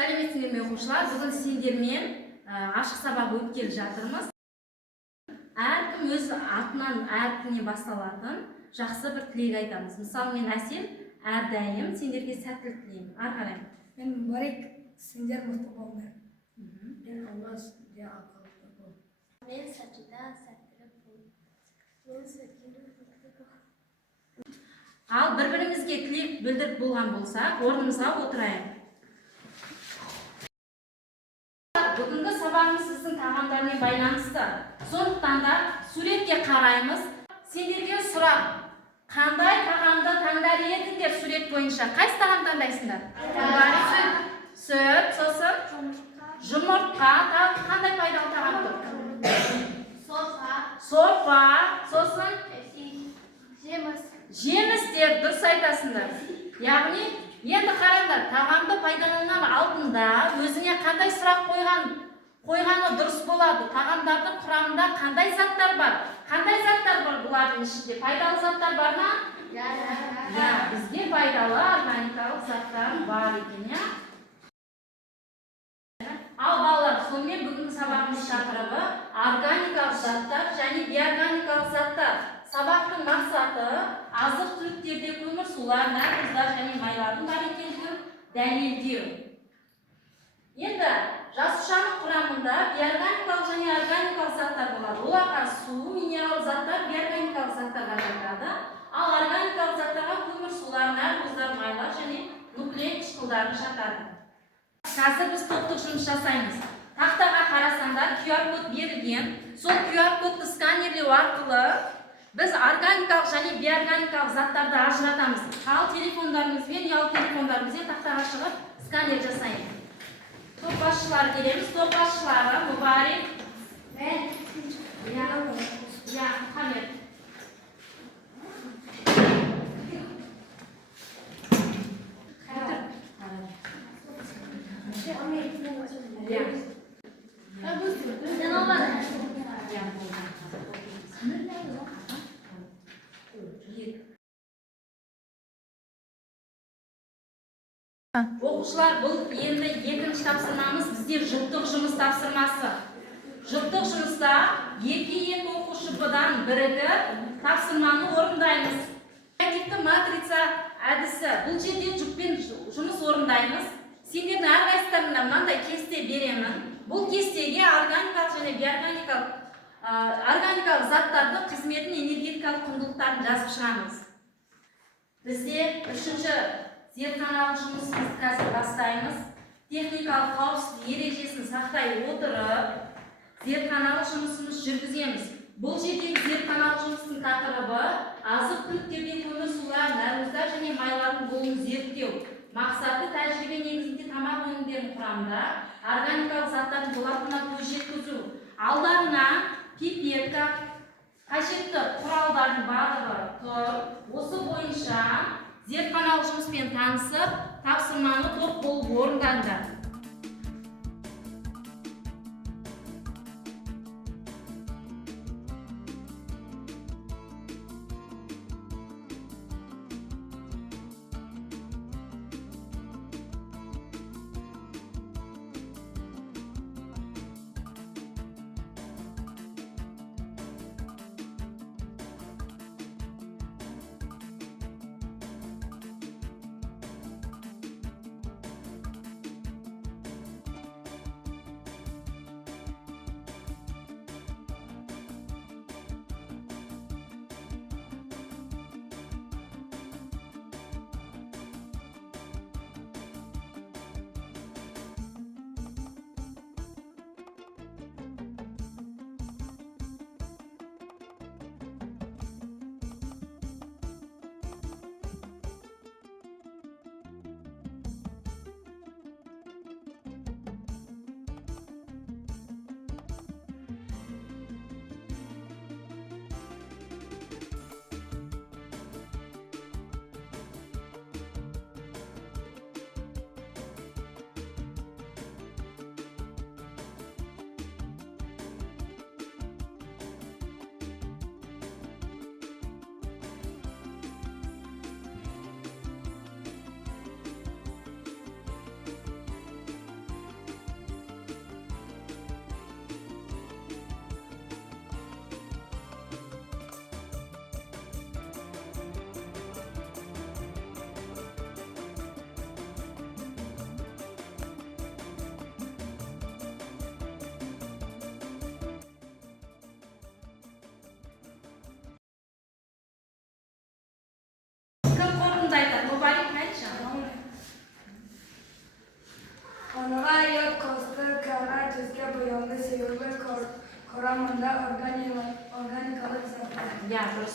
Сәлеметсіңдер ме оқушылар? Бүгін сендермен ашық сабақ өткелі жатырмыз. Әркім өз атынан әркімнен басталатын жақсы бір тілек айтамыз. Мысалы, мен Әсем, әрдайым сендерге сәттілік тілеймін. Ары қарай. Мен Барик, сендер мықты болыңдар. Мен Алмаз, сендер ақылды бол. Мен Сәкида, сәттілік бол. Мен Сәкина, мықты бол. Ал бір-бірімізге тілек білдіріп болған болса, орнымызға отырайық. Бүгінгі сабағымыз сіздің тағамдармен байланысты. Сондықтан да суретке қараймыз. Сендерге сұрақ. Қандай тағамды таңдар едіңдер сурет бойынша? Қайсы тағам таңдайсыңдар? Сүт, сосын жұмыртқа. Қандай пайдалы тағам тұр? Сорпа, сосын жемістер, дұрыс айтасыңдар. Яғни, енді қараңдар, тағамды пайдаланған алдында өзіне қандай сұрақ қойғаны дұрыс болады. Тағамдардың құрамында қандай заттар бар? Қандай заттар бар бұлардың ішінде? Пайдалы заттар бар ма? Бізге пайдалы органикалық заттар бар екен, я? Ал балалар, сонымен бүгінгі сабағымыз тақырыбы органикалық заттар және бейорганикалық заттар. Сабақтың мақсаты азық-түліктерде көмірсулар, нәрқыздар және майлардың бар екендігін дәлелдеу. Енді жасушаның құрамында бейорганикалық және органикалық заттар болады. Оларға су, минерал заттар, бейорганикалық заттарға жатады. Ал органикалық заттарға көмірсулар, нәрқыздар, майлар және нуклеин қышқылдары жатады. Қазір біз топтық жұмыс жасаймыз. Тақтаға қарасаңдар, QR код берілген. Сол QR кодты сканерлеу арқылы біз органикалық және бейорганикалық заттарды ажыратамыз. Ал телефондарымызбен, ұялы телефондарымызбен тақтаға шығып сканер жасаймыз. Топ басшылары келеміз. Топ басшылары Мұбарик, Мен Мұхаммед. Оқушылар, бұл енді екінші тапсырмамыз бізде жұптық жұмыс тапсырмасы. Жұптық жұмыста екі оқушы бұдан бірігіп тапсырманы орындаймыз. Реактивті матрица әдісі. Бұл жерде жұппен жұмыс орындаймыз. Сендердің әрқайсыларына мынандай кесте беремін. Бұл кестеге органикалық және бейорганикалық заттардың қызметін, энергетикалық құндылықтарын жазып шығамыз. Бізде үшінші зертханалық жұмысымызды қазір бастаймыз. Техникалық қауіпсіздік ережесін сақтай отырып, зертханалық жұмысымыз жүргіземіз. Бұл жердегі зертханалық жұмыстың тақырыбы азық-түліктерде көмірсулар, нәрқыздар және майлардың болуын зерттеу. Мақсаты тәжірибе негізінде тамақ өнімдерінің құрамында органикалық заттардың болатынына көз жеткізу. Алдарына пипетка, қажетті құралдардың барлығы тұр. Осы бойынша зертханалық жұмыспен танысып, тапсырманы топ болып орындаңдар.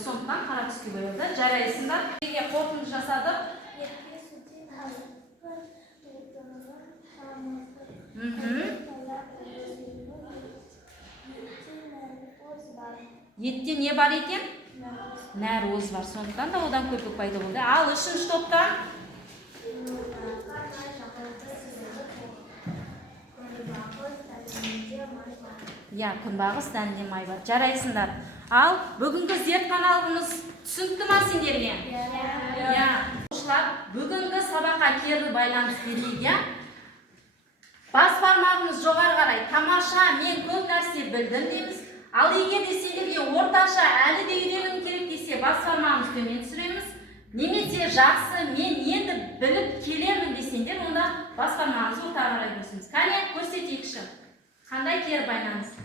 сондықтан қара түске боялды. Жарайсыңдар. Неге қорытынды жасадық? Етте не бар екен? Нәруыз бар. Сондықтан да одан көпік пайда болды. Ал үшінші топтан? Күнбағыс дәнінде май бар. Жарайсыңдар. Ал бүгінгі зертханалығымыз түсінікті ма сендерге? Бүгінгі сабаққа кері байланыс берейік. Бас бармағымыз жоғары қарай. Тамаша, мен көп нәрсе білдім дейміз. Ал егер де сендерге орташа әлі де үйренуім керек десе, бас бармағымыз төмен түсіреміз. Немесе жақсы, мен енді біліп келемін десеңдер, онда бас бармағымызды ортаға қарай көрсеңіз. Қане, көрсетейікші. Қандай кері байланыс?